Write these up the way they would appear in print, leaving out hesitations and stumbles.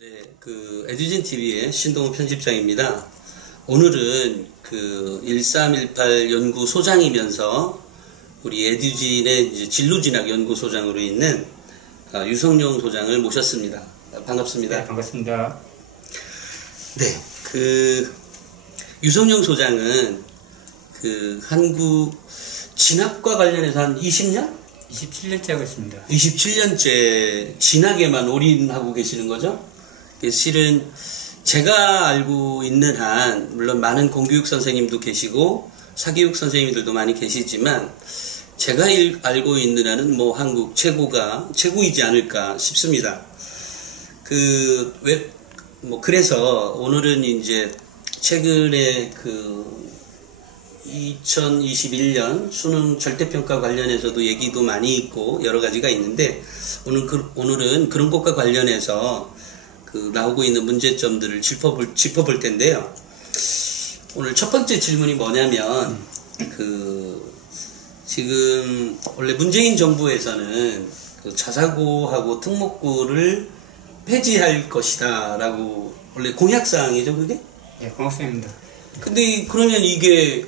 네, 에듀진 TV의 신동호 편집장입니다. 오늘은 1318 연구소장이면서 우리 에듀진의 이제 진로진학 연구소장으로 있는 유성용 소장을 모셨습니다. 반갑습니다. 네, 반갑습니다. 네, 유성용 소장은 한국 진학과 관련해서 한 20년? 27년째 하고 있습니다. 27년째 진학에만 올인하고 계시는 거죠? 실은 제가 알고 있는 한 물론 많은 공교육 선생님도 계시고 사교육 선생님들도 많이 계시지만 제가 알고 있는 한은 한국 최고이지 않을까 싶습니다. 그래서 오늘은 이제 최근에 2021년 수능 절대평가 관련해서도 얘기도 많이 있고 여러 가지가 있는데 오늘은 그런 것과 관련해서 나오고 있는 문제점들을 짚어볼 텐데요. 오늘 첫 번째 질문이 뭐냐면 지금 원래 문재인 정부에서는 자사고하고 특목고를 폐지할 것이다 라고 원래 공약사항이죠, 그게? 네, 공약사항입니다. 근데 그러면 이게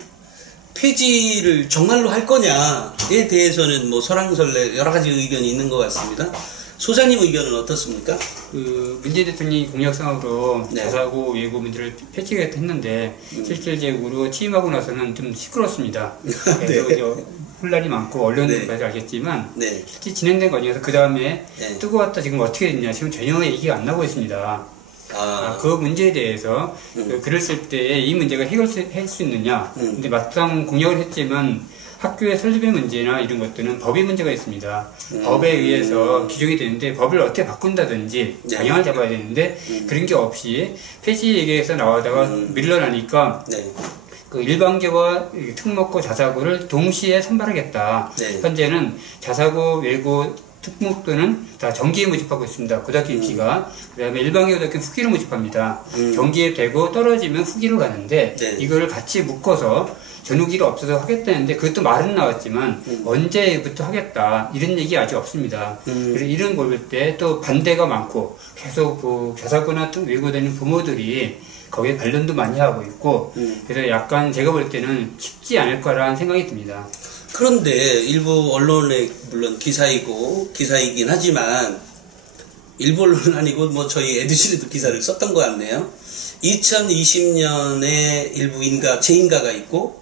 폐지를 정말로 할 거냐에 대해서는 설왕설래 여러 가지 의견이 있는 것 같습니다. 소장님 의견은 어떻습니까? 문재인 대통령이 공약상으로 네. 자사고 외고 문제를 폐지하겠다 했는데 실질적으로 취임하고 나서는 좀 시끄럽습니다. 그래서 네. 혼란이 많고 언론들까지 알겠지만 네. 실제 진행된 과정에서 그 다음에 네. 뜨거웠다 지금 어떻게 됐냐 지금 전혀 얘기가 안 나오고 있습니다. 그 문제에 대해서 글을 쓸 때 이 문제가 해결할 수 있느냐. 근데 막상 공약을 했지만 학교의 설립의 문제나 이런 것들은 법의 문제가 있습니다. 법에 의해서 규정이 되는데 법을 어떻게 바꾼다든지 네. 방향을 잡아야 되는데 그런 게 없이 폐지 얘기에서 나오다가 밀려나니까 네. 일반계와 특목고 자사고를 동시에 선발하겠다. 네. 현재는 자사고 외고 특목고는 다 정기에 모집하고 있습니다. 고등학교 입시가. 그 다음에 일반계 고등학교는 후기를 모집합니다. 정기에 되고 떨어지면 후기로 가는데 네. 이거를 같이 묶어서 전후기가 없어서 하겠다는데 그것도 말은 나왔지만 언제부터 하겠다 이런 얘기 아직 없습니다. 그래서 이런 걸 볼 때 또 반대가 많고 계속 자사고나 외고 다니는 부모들이 거기에 반론도 많이 하고 있고 그래서 약간 제가 볼 때는 쉽지 않을 거라는 생각이 듭니다. 그런데 일부 언론에 물론 기사이긴 하지만 일부 언론은 아니고 저희 에듀진에도 기사를 썼던 것 같네요. 2020년에 일부 재인가가 있고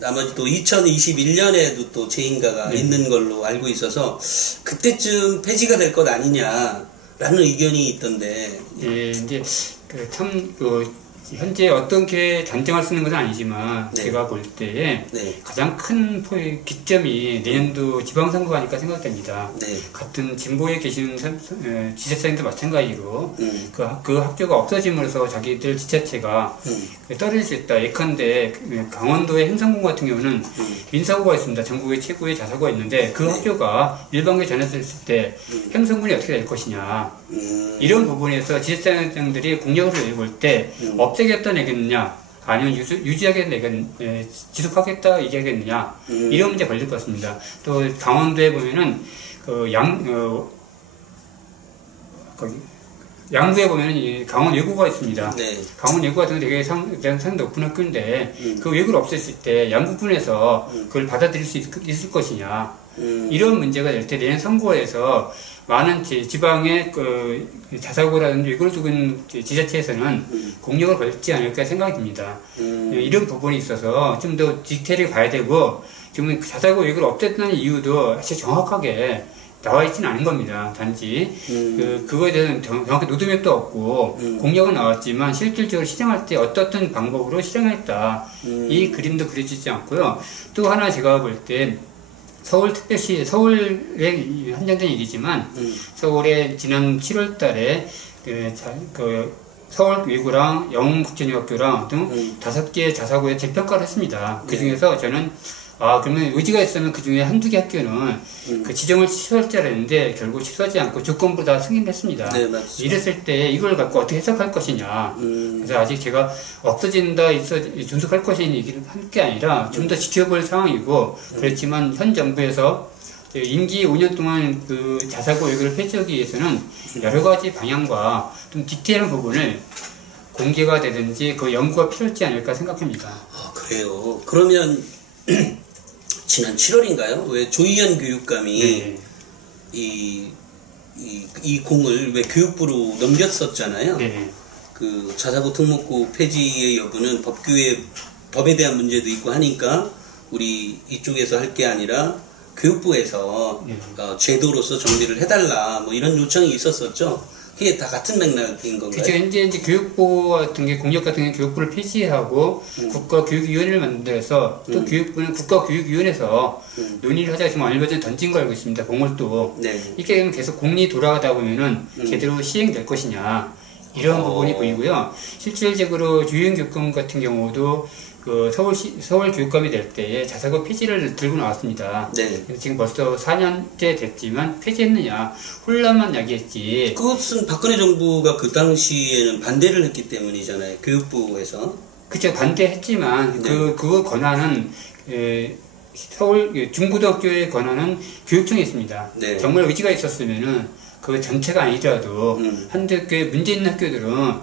나머지 또 2021년에도 또 재인가가 있는 걸로 알고 있어서 그때쯤 폐지가 될 것 아니냐라는 의견이 있던데. 예, 이제 현재 어떻게 단정할 수 있는 것은 아니지만 네. 제가 볼 때에 네. 가장 큰 기점이 내년도 지방선거가 아닐까 생각됩니다. 네. 같은 진보에 계시는 지자체장도 마찬가지로 그 학교가 없어짐으로써 자기들 지자체가 떨어질 수 있다. 예컨대 강원도의 행성군 같은 경우는 민사고가 있습니다. 전국의 최고의 자사고가 있는데 그 학교가 일반고에 전했을 때 행성군이 어떻게 될 것이냐. 이런 부분에서 지자체장들이 공약을 내볼 때 없애겠다 내겠느냐 아니면 지속하겠다 얘기하겠느냐 이런 문제 걸릴 것 같습니다. 또 강원도에 보면은 양구에 보면은 강원 외고가 있습니다. 네. 강원 외고 같은 게 되게 상당히 높은 학교인데 그 외고를 없앴을 때 양구군에서 그걸 받아들일 수 있을 것이냐 이런 문제가 될 때 내년 선거에서 많은 지방의 자사고라든지 외고를 두고 있는 지자체에서는 공약을 걸지 않을까 생각이 듭니다. 이런 부분이 있어서 좀 더 디테일을 봐야 되고 지금 자사고 외고를 없앴다는 이유도 사실 정확하게 나와 있지는 않은 겁니다. 단지 그거에 대해서는 정확히 노드맵도 없고 공약은 나왔지만 실질적으로 실행할 때 어떤 방법으로 실행했다 이 그림도 그려지지 않고요. 또 하나 제가 볼 때 서울특별시, 서울에 한정된 얘기지만, 서울에 지난 7월 달에, 서울 외고랑 영국제중학교랑 등 5개의 자사고에 재평가를 했습니다. 그 중에서 저는 그러면 의지가 있으면 그 중에 한두 개 학교는 그 지정을 취소할 줄 알았는데 결국 취소하지 않고 조건부 다 승인했습니다. 네, 맞습니다. 이랬을 때 이걸 갖고 어떻게 해석할 것이냐. 그래서 아직 제가 없어진다, 존속할 것이냐 얘기를 할 게 아니라 좀 더 지켜볼 상황이고 그렇지만 현 정부에서 임기 5년 동안 그 자사고 외교를 폐지하기 위해서는 여러 가지 방향과 좀 디테일한 부분을 공개가 되든지 그 연구가 필요하지 않을까 생각합니다. 아, 그래요. 그러면 지난 7월인가요? 왜 조희연 교육감이 네. 이 공을 왜 교육부로 넘겼었잖아요. 네. 그 자사고 특목고 폐지의 여부는 법에 대한 문제도 있고 하니까 우리 이쪽에서 할 게 아니라 교육부에서 네. 제도로서 정비를 해달라 뭐 이런 요청이 있었었죠. 그게 다 같은 맥락인 건가요? 그렇죠. 이제 교육부 같은 게 공력 같은 게 교육부를 폐지하고 국가교육위원회를 만들어서 또 교육부는 국가교육위원회에서 논의를 하자 지금 얼마 전에 던진 거 알고 있습니다. 공을 또 네. 이게 계속 공리 돌아가다 보면은 제대로 시행될 것이냐 이런 부분이 보이고요. 실질적으로 유엔 교육감 같은 경우도 그 서울 교육감이 될 때에 자사고 폐지를 들고 나왔습니다. 네. 지금 벌써 4년째 됐지만 폐지했느냐 혼란만 야기했지. 그것은 박근혜 정부가 그 당시에는 반대를 했기 때문이잖아요. 교육부에서. 그쵸, 반대했지만 네. 그 권한은 서울 중고등학교의 권한은 교육청에 있습니다. 네. 정말 의지가 있었으면은 그 전체가 아니더라도 한두 학교에 문제 있는 학교들은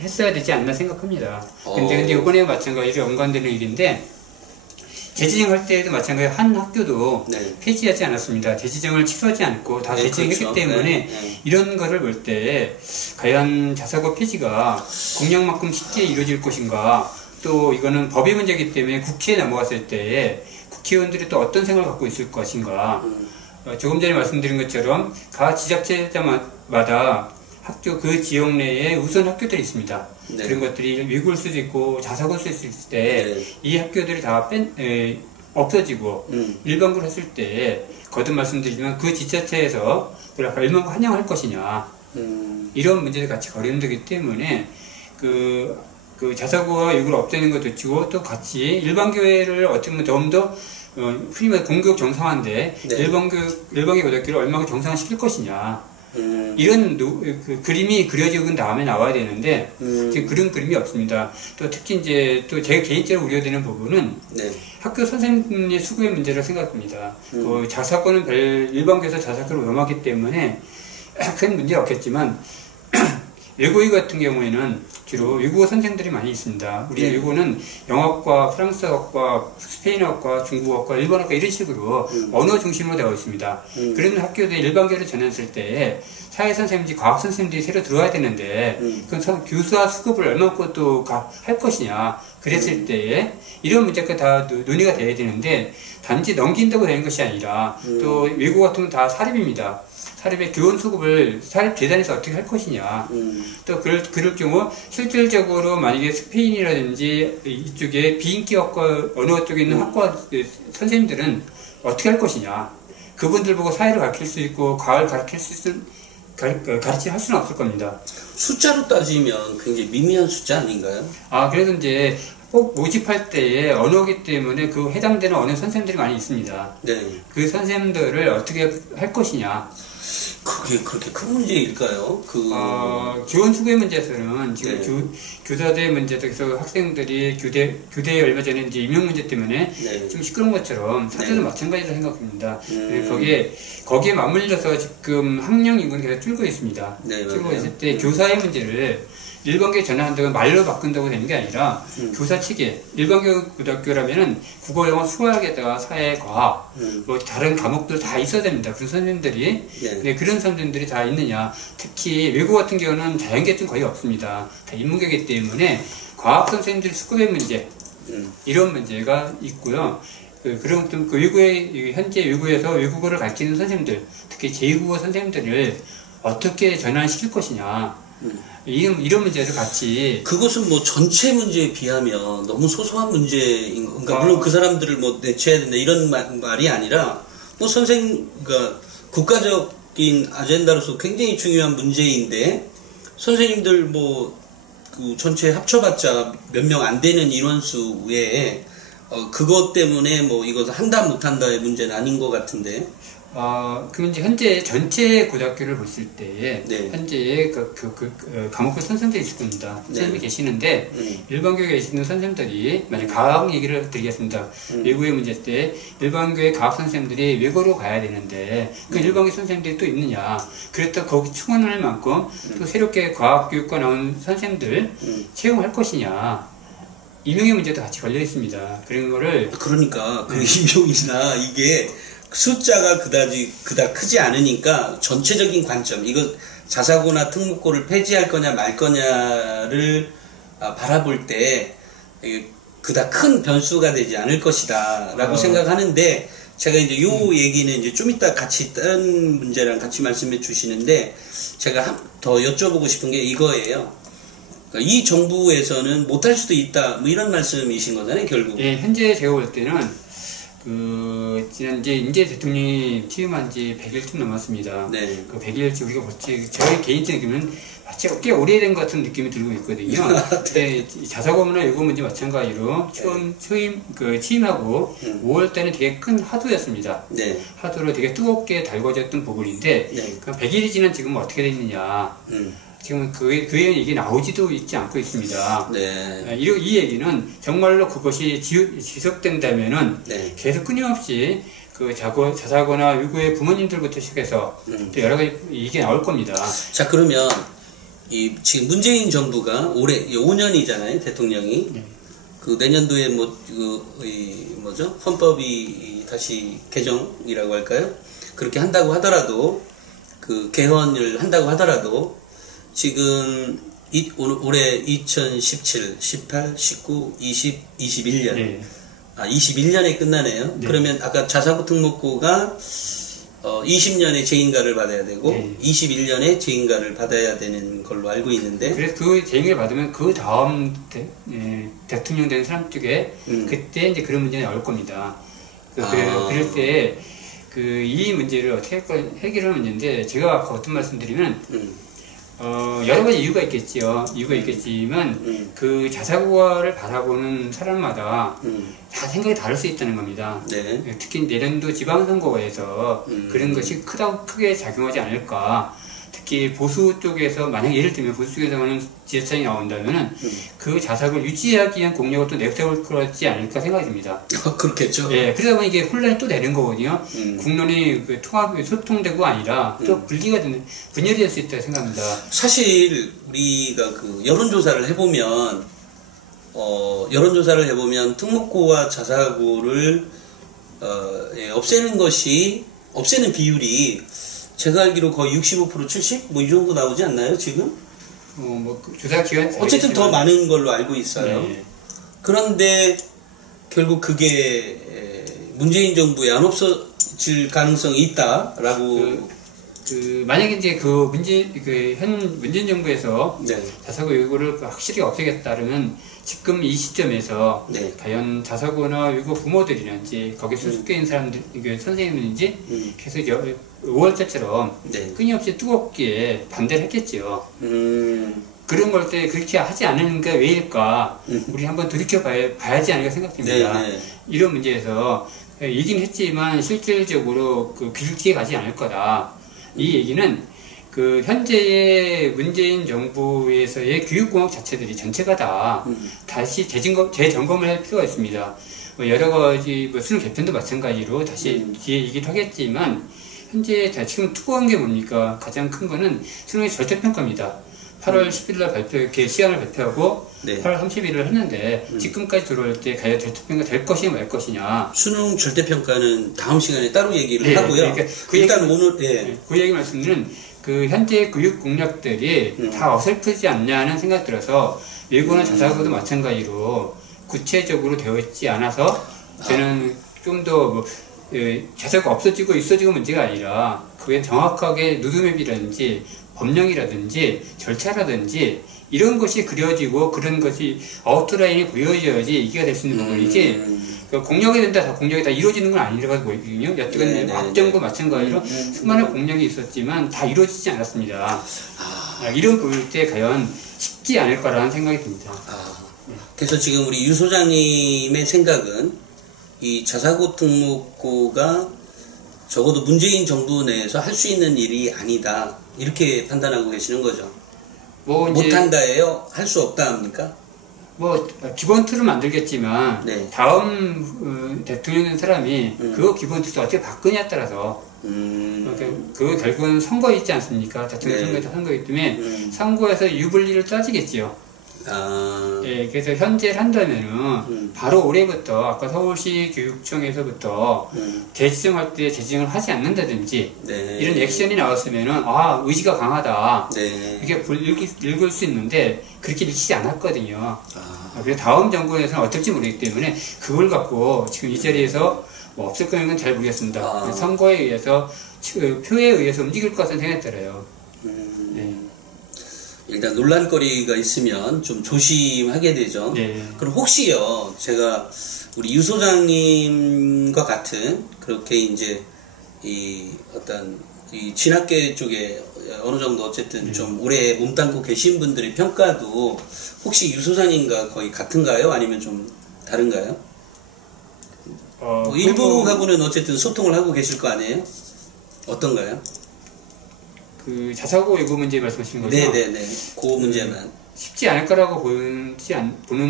했어야 되지 않나 생각합니다. 근데 이번에 마찬가지로 연관되는 일인데 재지정할 때에도 마찬가지로 한 학교도 네. 폐지하지 않았습니다. 재지정을 취소하지 않고 다 네, 재지정했기 그렇죠. 때문에 네. 이런 거를 볼 때 과연 자사고 폐지가 공약만큼 쉽게 이루어질 것인가, 또 이거는 법의 문제이기 때문에 국회에 넘어갔을 때 국회의원들이 또 어떤 생각을 갖고 있을 것인가. 조금 전에 말씀드린 것처럼 각 지자체마다 학교 그 지역 내에 우선 학교들이 있습니다. 네. 그런 것들이 외국을 수도 있고 자사고를 쓸 수 있을 때 이 학교들이 다 없어지고 일반고를 했을 때 거듭 말씀드리지만 그 지자체에서 그걸 일반고 환영할 것이냐 이런 문제를 같이 거론되기 때문에 그 자사고와 외국을 없애는 것도 치고 또 같이 일반교회를 어떻게 보면 좀 더 흔히 말해 공교육 정상화인데 네. 일반계 고등학교를 얼마나 정상화시킬 것이냐 이런 그림이 그려지고 다음에 나와야 되는데 지금 그런 그림이 없습니다. 또 특히 이제 또 제 개인적으로 우려되는 부분은 네. 학교 선생님의 수급의 문제를 생각합니다. 자사고는 일반교에서 자사고를 넘었기 때문에 큰 문제 없겠지만 외국어 같은 경우에는 주로 외국어 선생들이 많이 있습니다. 우리 외국어는 영어과, 프랑스어과, 스페인어과, 중국어과, 일본어과 이런 식으로 언어 중심으로 되어 있습니다. 그런 학교들이 일반교를 전했을 때 사회선생님인지 과학선생님들이 새로 들어와야 되는데 그건 교수와 수급을 얼마큼 또 할 것이냐 그랬을 때에 이런 문제가 다 논의가 돼야 되는데 단지 넘긴다고 되는 것이 아니라 또 외국어 같은 건 다 사립입니다. 사립의 교원 수급을 사립 재단에서 어떻게 할 것이냐. 또 그럴 경우 실질적으로 만약에 스페인이라든지 이쪽에 비인기학과 언어 쪽에 있는 학과 선생님들은 어떻게 할 것이냐. 그분들 보고 사회를 가르칠 수 있고 과학을 가르칠 할 수는 없을 겁니다. 숫자로 따지면 굉장히 미미한 숫자 아닌가요? 그래서 이제 꼭 모집할 때에 언어기 때문에 그 해당되는 언어 선생님들이 많이 있습니다. 네. 그 선생님들을 어떻게 할 것이냐. 그게 그렇게 큰 문제일까요? 교원 수급의 문제에서는 지금 네. 교사대 문제도 그래서 학생들이 교대에 얼마 전에 이제 임용 문제 때문에 네. 좀 시끄러운 것처럼 사태도 마찬가지로 생각합니다. 네, 거기에 맞물려서 지금 학령 인구는 계속 줄고 있습니다. 네, 줄고 맞아요. 있을 때 교사의 문제를 일반교에 전환한다고 말로 바꾼다고 되는 게 아니라 교사 체계, 일반교 고등학교라면은 국어, 영어, 수학에다가 사회, 과학, 뭐 다른 과목들 다 있어야 됩니다. 그런 선생님들이 네. 그런 선생님들이 다 있느냐. 특히 외국 같은 경우는 자연계층 거의 없습니다. 다 인문계이기 때문에 과학 선생님들 수급의 문제 이런 문제가 있고요. 그런 그 외국의 현재 외국에서 외국어를 가르치는 선생님들, 특히 제2국어 선생님들을 어떻게 전환시킬 것이냐. 이런 문제를 같이. 그것은 뭐 전체 문제에 비하면 너무 소소한 문제인 거. 그러니까 물론 그 사람들을 뭐 내쳐야 된다 이런 말이 아니라 뭐 그러니까 국가적인 아젠다로서 굉장히 중요한 문제인데 선생님들 뭐 그 전체 합쳐봤자 몇 명 안 되는 인원수 외에 그것 때문에 뭐 이것을 한다 못한다의 문제는 아닌 것 같은데. 그럼 이제 현재 전체 고등학교를 봤을 때, 네. 현재 과목별 선생님들이 있을 겁니다. 네. 선생님이 계시는데, 일반교에 계시는 선생님들이, 만약 과학 얘기를 드리겠습니다. 외국의 문제 때, 일반교의 과학 선생님들이 외고로 가야 되는데, 그 일반교 선생님들이 또 있느냐. 그렇다고 거기 충원할 만큼, 또 새롭게 과학교육과 나온 선생님들 채용할 것이냐. 임용의 문제도 같이 걸려 있습니다. 그런 거를. 그러니까, 그 임용이나 이게, 숫자가 그닥 크지 않으니까 전체적인 관점, 이거 자사고나 특목고를 폐지할 거냐 말 거냐를 바라볼 때 그닥 큰 변수가 되지 않을 것이다 라고 생각하는데, 제가 이제 요 얘기는 이제 좀 이따 같이 다른 문제랑 같이 말씀해 주시는데, 제가 더 여쭤보고 싶은 게 이거예요. 그러니까 이 정부에서는 못할 수도 있다, 뭐 이런 말씀이신 거잖아요, 결국. 예, 현재 제가 볼 때는 이제 대통령이 취임한 지 100일쯤 넘었습니다. 네. 그 100일째 우리가 벌써, 저희 개인적인 느낌은 마치 꽤 오래된 것 같은 느낌이 들고 있거든요. 근데 자사고나 외고 문제 마찬가지로 취임하고 5월 때는 되게 큰 화두였습니다. 네. 화두로 되게 뜨겁게 달궈졌던 부분인데, 네. 그 100일이 지난 지금 어떻게 됐느냐. 지금 그 얘기 나오지도 있지 않고 있습니다. 네. 이 얘기는 정말로 그것이 지속된다면은 네. 계속 끊임없이 그 자사고나 외고의 부모님들부터 시작해서 또 여러 가지 얘기 나올 겁니다. 자, 그러면 지금 문재인 정부가 올해 5년이잖아요, 대통령이. 그 내년도에 뭐죠? 헌법이 다시 개정이라고 할까요? 그렇게 한다고 하더라도, 그 개헌을 한다고 하더라도, 지금 올해 2017, 18, 19, 20, 21년. 네. 21년에 끝나네요. 네. 그러면 아까 자사고 특목고가 20년에 재인가를 받아야 되고, 네. 21년에 재인가를 받아야 되는 걸로 알고 있는데. 그래서 그 재인가를 받으면 그 다음 대통령 된 사람 쪽에 그때 이제 그런 문제가 나올 겁니다. 그럴 때 이 문제를 어떻게 해결하는 문제인데, 제가 아까 어떤 말씀드리면 여러 가지 이유가 있겠지만, 그 자사고를 바라보는 사람마다 다 생각이 다를 수 있다는 겁니다. 네. 특히 내년도 지방선거에서 그런 것이 크게 작용하지 않을까. 특히 보수 쪽에서, 만약 예를 들면 보수 쪽에서 하는 지지층이 나온다면은 그 자사고를 유지하기 위한 공약을 또 내세울 거지 않을까 생각이 듭니다. 그렇겠죠. 예, 그러다 보니 이게 혼란이 또 되는 거거든요. 국론이 소통되고 아니라 또 분열이 될 수 있다고 생각합니다. 사실 우리가 그 여론조사를 해보면 특목고와 자사고를 없애는 비율이 제가 알기로 거의 65%, 70? 뭐 이 정도 나오지 않나요, 지금? 조사 기간 어쨌든 더 많은 걸로 알고 있어요. 네. 그런데 결국 그게 문재인 정부에 안 없어질 가능성이 있다라고. 만약에 이제 현 문재인 정부에서 네. 자사고 외고를 확실히 없애겠다면 지금 이 시점에서 네. 과연 자사고나 외고 부모들이든지 거기에 소속돼 있는 사람들, 선생님들인지 계속 5월달처럼 네. 끊임없이 뜨겁게 반대를 했겠죠. 그런 걸 때 그렇게 하지 않는 게 왜일까? 우리 한번 돌이켜봐야지 않을까 생각됩니다. 네, 네. 이런 문제에서 이긴 했지만 실질적으로 길게 가지 않을 거다. 이 얘기는 현재의 문재인 정부에서의 교육공학 자체들이 전체가 다 다시 재점검을 할 필요가 있습니다. 여러 가지 수능 개편도 마찬가지로 다시 뒤에 얘기를 하겠지만, 현재 지금 투구한 게 뭡니까? 가장 큰 거는 수능의 절대평가입니다. 8월 10일 날 시간을 발표하고 네. 8월 30일을 했는데 지금까지 들어올 때 과연 절대평가 될 것이냐 말 것이냐. 수능 절대평가는 다음 시간에 따로 얘기를 네, 하고요. 그러니까 그 얘기 말씀드리는 현재 교육 공약들이 다 어설프지 않냐는 생각 들어서, 외고나 자사고도 마찬가지로 구체적으로 되어 있지 않아서 저는 좀 더 자사고가 없어지고 있어지고 문제가 아니라 그게 정확하게 누드맵이라든지 법령이라든지 절차라든지 이런 것이 그려지고 그런 것이 아웃라인이 보여져야지 이게 될 수 있는 부분이지, 공약이 된다, 다 공약이 다 이루어지는 건 아니라고 보이거든요. 여태까지 앞정부 마찬가지로 수많은 공약이 있었지만 다 이루어지지 않았습니다. 이런 볼 때 과연 쉽지 않을 거라는 생각이 듭니다. 그래서 지금 우리 유 소장님의 생각은 이 자사고 특목고가 적어도 문재인 정부 내에서 할 수 있는 일이 아니다. 이렇게 판단하고 계시는 거죠. 뭐 못한다예요? 할 수 없다 합니까? 뭐 기본 틀을 만들겠지만 네. 다음 대통령 사람이 그 기본 틀을 어떻게 바꾸냐에 따라서 그 결국은 선거에 있지 않습니까? 대통령 네. 선거에서 선거이기 때문에 선거에서 유불리를 따지겠지요. 예, 그래서 현재 한다면은 바로 올해부터 아까 서울시 교육청에서부터 재지정할 때 재지정을 하지 않는다든지 네. 이런 액션이 나왔으면은 아 의지가 강하다 네. 이게 읽을 수 있는데 그렇게 읽히지 않았거든요. 그래서 다음 정부에서는 어떨지 모르기 때문에 그걸 갖고 지금 이 자리에서 뭐 없을 거는 잘 모르겠습니다. 선거에 의해서 표에 의해서 움직일 것은 생각이 들어요. 네. 일단 논란거리가 있으면 좀 조심하게 되죠. 네. 그럼 혹시요, 제가 우리 유 소장님과 같은 그렇게 이제 이 어떤 이 진학계 쪽에 어느 정도 어쨌든 좀 오래 몸담고 계신 분들의 평가도 혹시 유 소장님과 거의 같은가요? 아니면 좀 다른가요? 일부하고는 어쨌든 소통을 하고 계실 거 아니에요? 어떤가요? 그 자사고 예고 문제 말씀하시는 거죠? 네네네. 그 문제만. 쉽지 않을 거라고 보는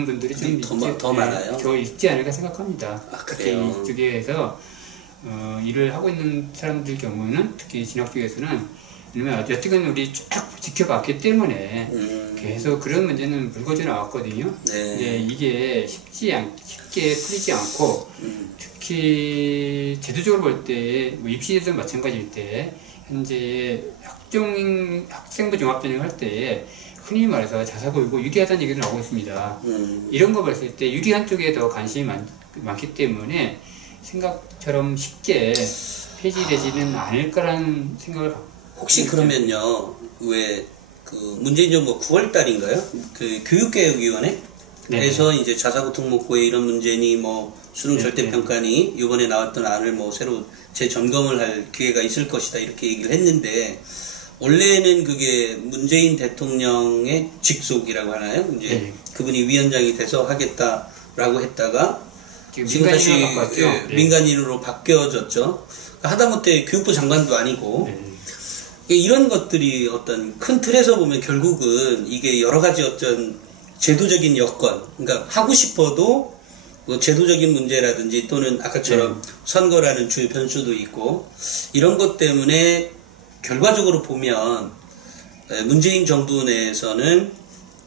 분들이 좀 더 많아요? 더 있지 않을까 생각합니다. 특히 이쪽에서 일을 하고 있는 사람들 경우는 특히 진학 쪽에서는 왜냐면 여태까지 우리 쭉 지켜봤기 때문에 계속 그런 문제는 불거져 나왔거든요. 네. 네, 이게 쉽게 풀리지 않고 특히 제도적으로 볼 때 뭐 입시에도 마찬가지일 때 현재 학생부 종합전형 할 때 흔히 말해서 자사고 이거 유리하다는 얘기도 나오고 있습니다. 이런 거 봤을 때 유리한 쪽에 더 관심이 많기 때문에 생각처럼 쉽게 폐지되지는 않을 거라는 생각을 혹시 그러면요, 왜 그 문재인 정부 9월 달인가요? 그 교육개혁위원회? 에서 이제 자사고 특목고의 이런 문제니 뭐 수능 절대평가니 이번에 나왔던 안을 뭐 새로 재점검을 할 기회가 있을 것이다 이렇게 얘기를 했는데 원래는 그게 문재인 대통령의 직속이라고 하나요? 이제 그분이 위원장이 돼서 하겠다라고 했다가 지금 다시 민간인으로 바뀌어졌죠. 하다못해 교육부 장관도 아니고 이런 것들이 어떤 큰 틀에서 보면 결국은 이게 여러 가지 어떤 제도적인 여건, 그러니까 하고 싶어도 뭐 제도적인 문제라든지 또는 아까처럼 선거라는 주요 변수도 있고 이런 것 때문에 결과적으로 보면 문재인 정부 내에서는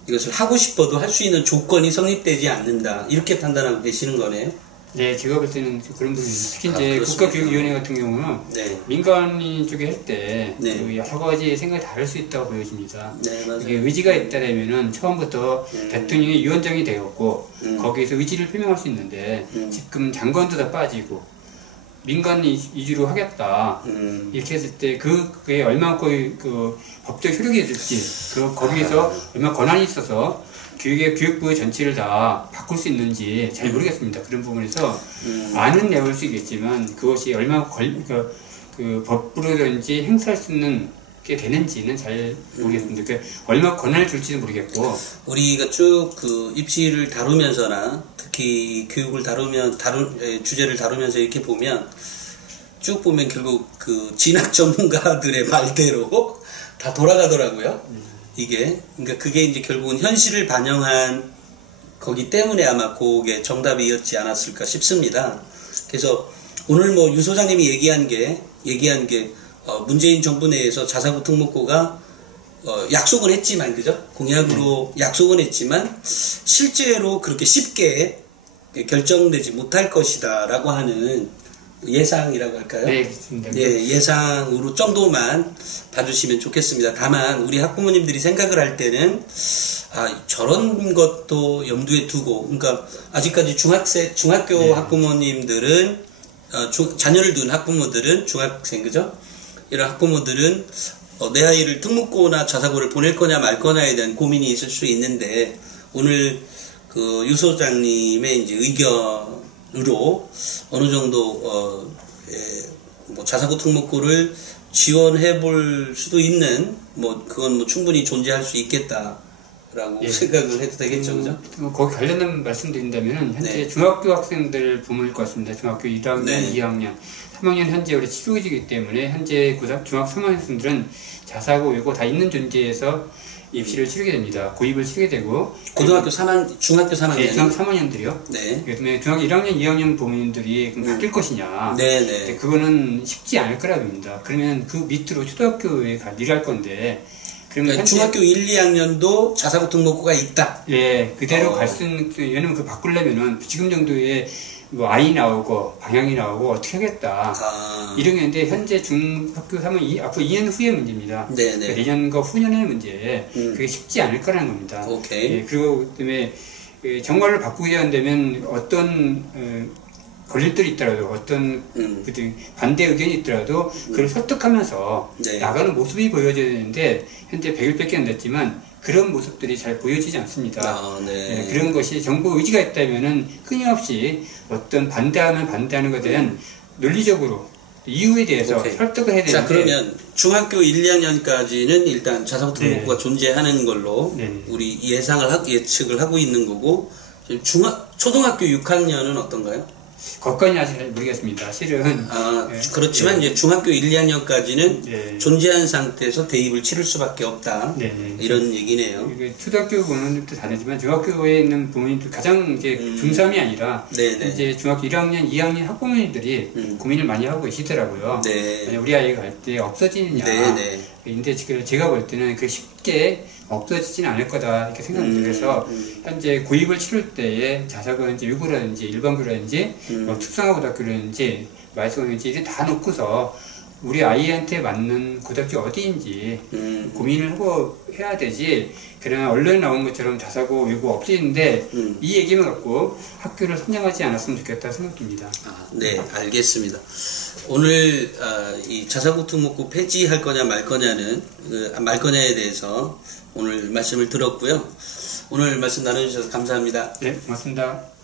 이것을 하고 싶어도 할 수 있는 조건이 성립되지 않는다 이렇게 판단하고 계시는 거네요. 네, 제가 볼 때는 그런 부분입니다. 특히 이제 국가교육위원회 같은 경우는 민간인 쪽에 할 때 여러 가지 생각이 다를 수 있다고 보여집니다. 네, 맞아요. 이게 의지가 있다면은 처음부터 대통령이 위원장이 되었고 거기에서 의지를 표명할 수 있는데 지금 장관도 다 빠지고 민간 위주로 하겠다 이렇게 했을 때 그게 얼마큼 그 법적 효력이 있을지 거기에서 얼마나 권한이 있어서 교육부 전체를 다 바꿀 수 있는지 잘 모르겠습니다. 그런 부분에서 아는 내용일 수 있겠지만 그것이 얼마나 그 법부로든지 행사할 수 있는 게 되는지는 잘 모르겠습니다. 그 얼마나 권한을 줄지는 모르겠고 우리가 쭉 그 입시를 다루면서나 특히 교육을 주제를 다루면서 이렇게 보면 쭉 보면 결국 그 진학 전문가들의 말대로 다 돌아가더라고요. 이게 그러니까 그게 이제 결국은 현실을 반영한 거기 때문에 아마 그게 정답이었지 않았을까 싶습니다. 그래서 오늘 뭐 유 소장님이 얘기한 게 문재인 정부 내에서 자사고 특목고가 약속은 했지만 그죠? 공약으로 약속은 했지만 실제로 그렇게 쉽게 결정되지 못할 것이다라고 하는 예상이라고 할까요? 네, 그렇습니다. 예, 예상으로 정도만 봐주시면 좋겠습니다. 다만 우리 학부모님들이 생각을 할 때는 저런 것도 염두에 두고, 그러니까 아직까지 중학교 학부모님들은 자녀를 둔 학부모들은 중학생 그죠? 이런 학부모들은 내 아이를 특목고나 자사고를 보낼 거냐 말 거냐에 대한 고민이 있을 수 있는데 오늘 그 유 소장님의 이제 의견으로 어느 정도 뭐 자사고 특목고를 지원해 볼 수도 있는 뭐 그건 뭐 충분히 존재할 수 있겠다 라고 생각을 해도 되겠죠, 그죠? 거기 관련된 말씀드린다면, 현재 네. 중학교 학생들 보면 것 같습니다. 중학교 1학년, 네. 2학년, 3학년 현재 우리 치료지기 때문에, 현재 중학 3학년 학생들은 자사고, 외고 다 있는 존재에서 입시를 치르게 됩니다. 고입을 치르게 되고. 고등학교 3학년, 중학교 3학년. 네, 중학교 3학년들이요. 네. 그다음에 중학교 1학년, 2학년 부모님들이 그럼 바뀔 것이냐. 네네. 그거는 쉽지 않을 거라 봅니다. 그러면 그 밑으로 초등학교에 일할 건데, 그러면 그러니까 중학교 1, 2학년도 자사고 등록부가 있다. 예, 그대로 갈 수 있는, 왜냐면 그 바꾸려면은 지금 정도의 뭐 아이 나오고 방향이 나오고 어떻게 하겠다. 이런 게 있는데 현재 중학교 3학년 앞으로 2년 후의 문제입니다. 네네. 내년과 후년의 문제. 그게 쉽지 않을 거라는 겁니다. 오케이. 예, 그리고 그다음에 정말로 바꾸게 한다면 어떤 걸림돌이 있더라도 어떤 반대 의견이 있더라도 그걸 설득하면서 네. 나가는 모습이 보여져야 되는데 현재 100일밖에 안 됐지만 그런 모습들이 잘 보여지지 않습니다. 네. 그런 것이 정부 의지가 있다면은 끊임없이 어떤 반대하는 것에 대한 논리적으로 이유에 대해서 설득을 해야 되는데. 자, 그러면 중학교 1, 2학년까지는 일단 자사고 등록부가 존재하는 걸로 우리 예측을 하고 있는 거고, 초등학교 6학년은 어떤가요? 거건이 아직 모르겠습니다. 실은. 그렇지만 이제 중학교 1, 2학년까지는 존재한 상태에서 대입을 치를 수밖에 없다. 이런 얘기네요. 초등학교 부모님들도 다르지만 중학교에 있는 부모님들 가장 이제 중3이 아니라 이제 중학교 1학년, 2학년 학부모님들이 고민을 많이 하고 계시더라고요. 우리 아이가 갈 때 없어지느냐. 근데 제가 볼 때는 그 쉽게 없어지지는 않을 거다 이렇게 생각합니다. 그래서 현재 고입을 치를 때에 자사고라든지 유고라든지 일반고라든지 특성화고등학교라든지 마이스고라든지 이제 다 놓고서 우리 아이한테 맞는 고등학교 어디인지 고민을 하고 해야 되지. 그냥 언론에 나온 것처럼 자사고 유고 없어지는데 이 얘기만 갖고 학교를 선정하지 않았으면 좋겠다 생각됩니다. 네, 알겠습니다. 오늘 이 자사고 등록부 폐지할 거냐 말 거냐에 대해서 오늘 말씀을 들었고요. 오늘 말씀 나눠주셔서 감사합니다. 네, 고맙습니다.